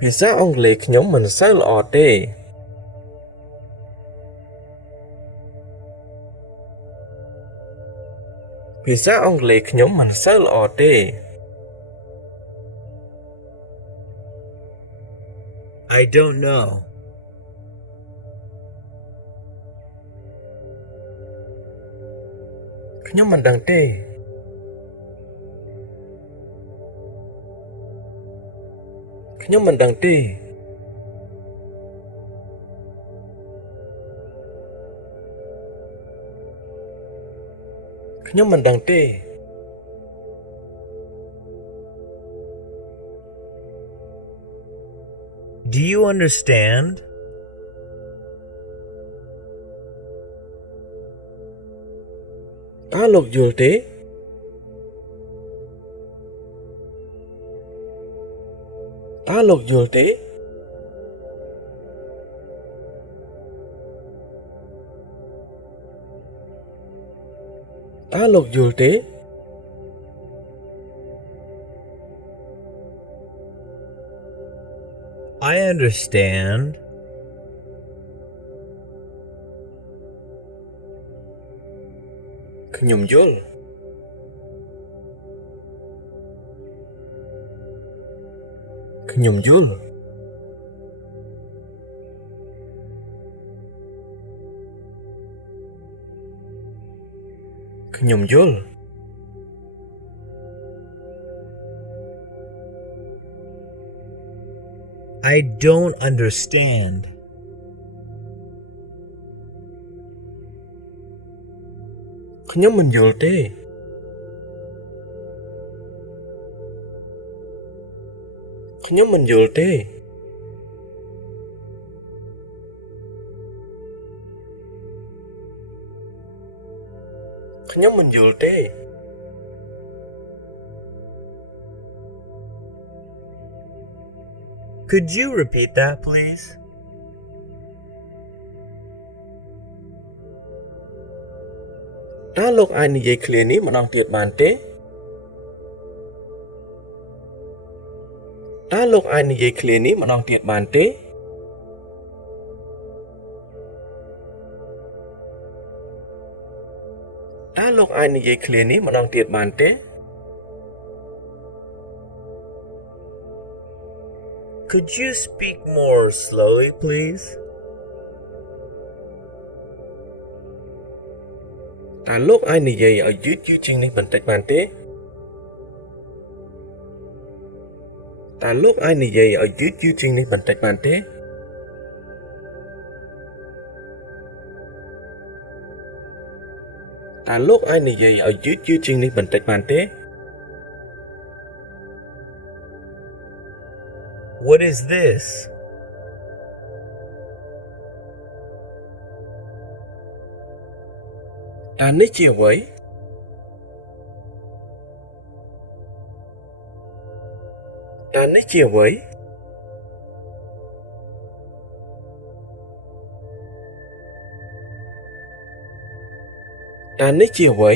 ភាសាអង់គ្លេសខ្ញុំមិនសូវល្អទេភាសាអង់គ្លេសខ្ញុំមិនសូវល្អទេ I don't know. ខ្ញុំមិនដឹងទេខ្ញុំមិនដឹងទេខ្ញុំមិនដឹងទេ Do you understand? តើលោកយល់ទេតើលោកយល់ទេតើលោកយល់ទេ I understand. ខ្ញុំយល់ខ្ញុំយល់ខ្ញុំយល់ I don't understand. ខ្ញុំមិនយល់ទេខ្ញុំមិនយល់ទេខ្ញុំមិនយល់ទេ Could you repeat that, please? តើលោកអាចនិយាយឃ្លានេះម្ដងទៀតបានទេតើលោកអាចនិយាយឃ្លានេះម្ដងទៀតបានទេតើលោកអាចនិយាយឃ្លានេះម្ដងទៀតបានទេ Could you speak more slowly, please? តើលោកអាចនិយាយឲ្យយឺតជាងនេះបន្តិចបានទេតើលោកអាចនិយាយឲ្យយឺតជាងនេះបន្តិចបានទេតើលោកអាចនិយាយឲ្យយឺតជាងនេះបន្តិចបានទេ What is this? តើនេះជាអ្វីតើនេះជាអ្វីតើនេះជាអ្វី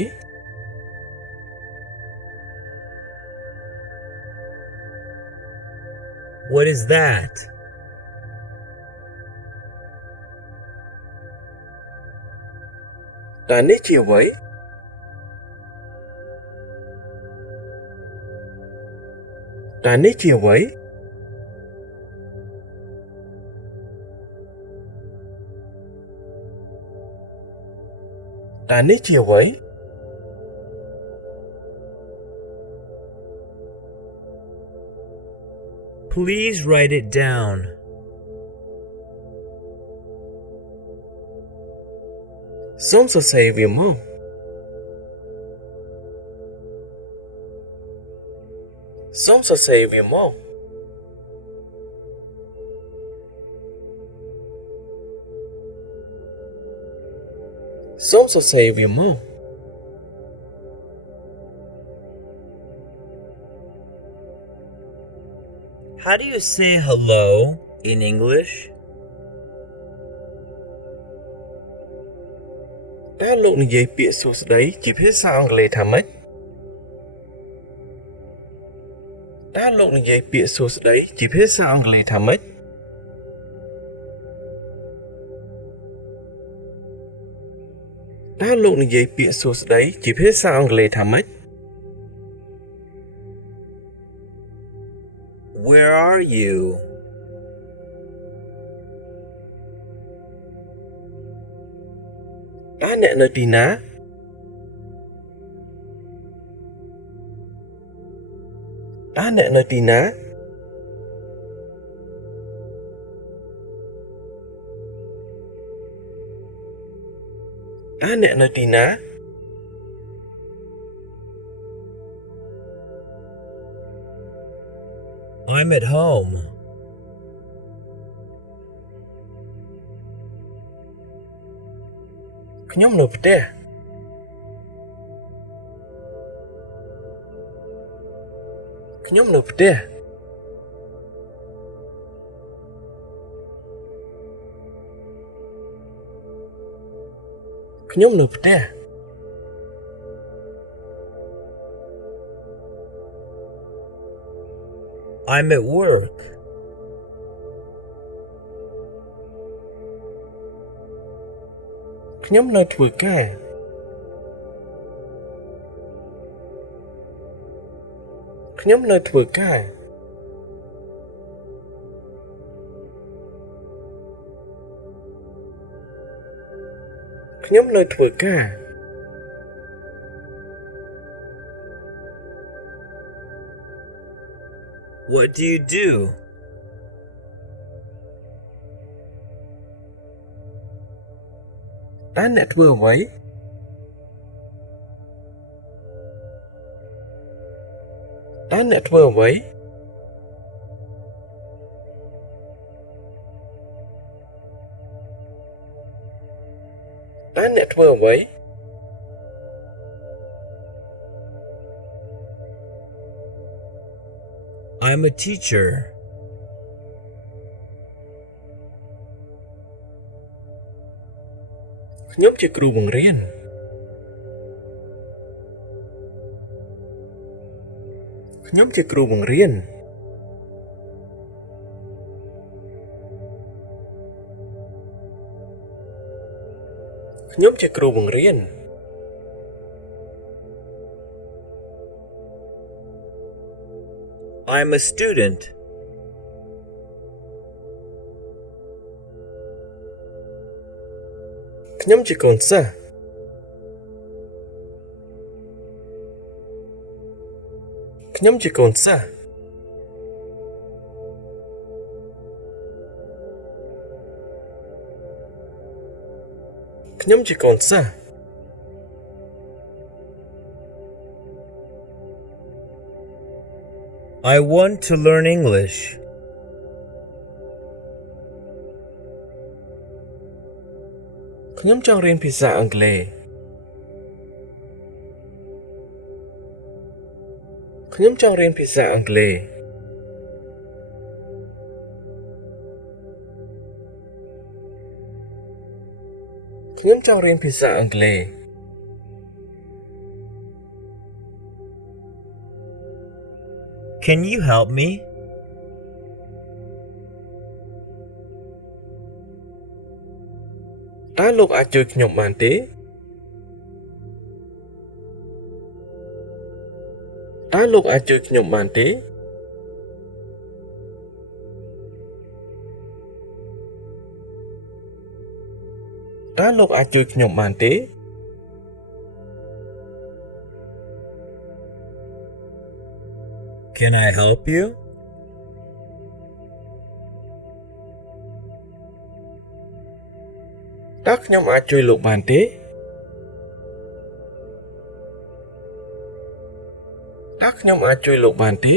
What is that? តើនេះជាអ្វីតើនេះជាអ្វីតើនេះជាអ្វី Please write it down. សូមសរសេរវាមកសូមសរសេរវាមកសូមសរសេរវាមក How do you say hello in English? តើលោកនិយាយពាក្យសួស្តីជាភាសាអង់គ្លេសថាម៉េច តើលោកនិយាយពាក្យសួស្តីជាភាសាអង់គ្លេសថាម៉េចតើលោកនិយាយពាក្យសួស្តីជាភាសាអង់គ្លេសថាម៉េច Where are you? តើអ្នកនៅទីណាតើអ្នកនៅទីណាតើអ្នកនៅទីណា I'm at home. ខ្ញុំនៅផ្ទះខ្ញុំនៅផ្ទះខ្ញុំនៅផ្ទះ I'm at work. ខ្ញុំនៅធ្វើការខ្ញុំនៅធ្វើការខ្ញុំនៅធ្វើការ What do you do? តើអ្នកធ្វើអ្វីតើអ្នកធ្វើអ្វីតើអ្នកធ្វើអ្វី I'm a teacher. ខ្ញុំជាគ្រូបង្រៀនខ្ញុំជាគ្រូបង្រៀនខ្ញុំជាគ្រូបង្រៀន I'm a student. ខ្ញុំជាកូនសិស្សខ្ញុំជាកូនសិស្សខ្ញុំជាកូនសិស្ស I want to learn English. ខ្ញុំចង់រៀនភាសាអង់គ្លេសខ្ញុំចង់រៀនភាសាអង់គ្លេសខ្ញុំចង់រៀនភាសាអង់គ្លេស Can you help me? តើលោកអាចជួយខ្ញុំបានទេតើលោកអាចជួយខ្ញុំបានទេតើលោកអាចជួយខ្ញុំបានទេ Can I help you? តើខ្ញុំអាចជួយលោកបានទេតើខ្ញុំអាចជួយលោកបានទេ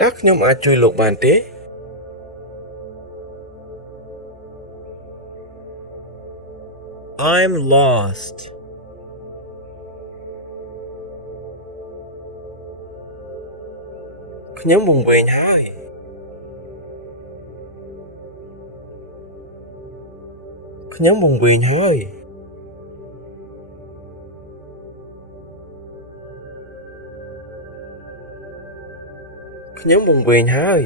តើខ្ញុំអាចជួយលោកបានទេ I'm lost. ខ្ញុំវង្វេងហើយខ្ញុំវង្វេងហើយ ខ្ញុំវង្វេងហើយ